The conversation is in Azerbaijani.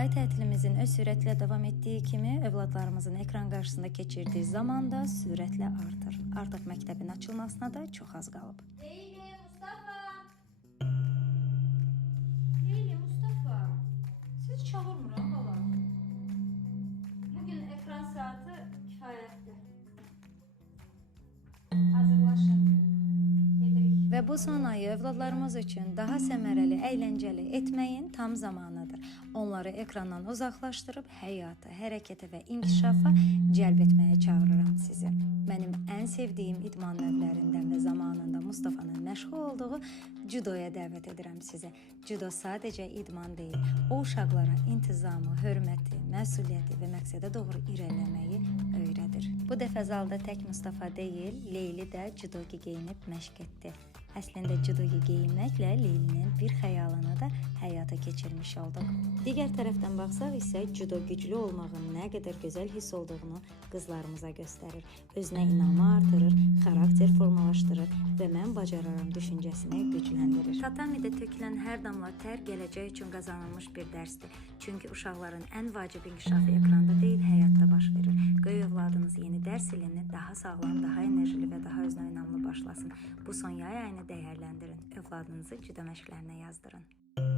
yay tətilimizin öz sürətlə davam etdiyi kimi övladlarımızın ekran qarşısında keçirdiyi zaman da sürətlə artır. Artıq məktəbin açılmasına da çox az qalıb. Leyli, Mustafa! Leyli, Mustafa! Siz çağırmıram bala. Bugün ekran saati kifayətdir. Hazırlaşın. Gedirik. Və bu son ayı övladlarımız üçün daha səmərəli, əyləncəli etməyin tam zamanıdır. Onları ekrandan uzaqlaşdırıb həyata, hərəkətə və inkişafa cəlb etməyə çağırıram sizi. Mənim ən sevdiyim idman növlərindən və zamanında Mustafa'nın məşğul olduğu judoya dəvət edirəm sizə. Judo sadəcə idman deyil, o uşaqlara intizamı, hörməti, məsuliyyəti və məqsədə doğru irəliləməyi öyrədir. Bu dəfə zalda tək Mustafa deyil, Leyli də judogi geyinib məşq etdi. Əslində judogi geyinməklə Leylinin bir xəyalını da həyata keçirmiş olduq. Digər tərəfdən baxsaq isə judo güclü olmağın nə qədər gözəl hiss olduğunu qızlarımıza göstərir. Özünə inamı artırır, xarakter formalaşdırır və mən bacararam düşüncəsini gücləndirir. Tatamidə tökülən hər damla tər gələcək üçün qazanılmış bir dərsdir. Çünki uşaqların ən vacib inkişafı ekranda deyil, həyatda baş verir. Qoy övladınız yeni dərs ilini daha sağlam, daha enerjili və daha özünə inamlı başlasın. Bu son yay ayını dəyərləndirin. Övladınızı judo məşqlərinə yazdırın.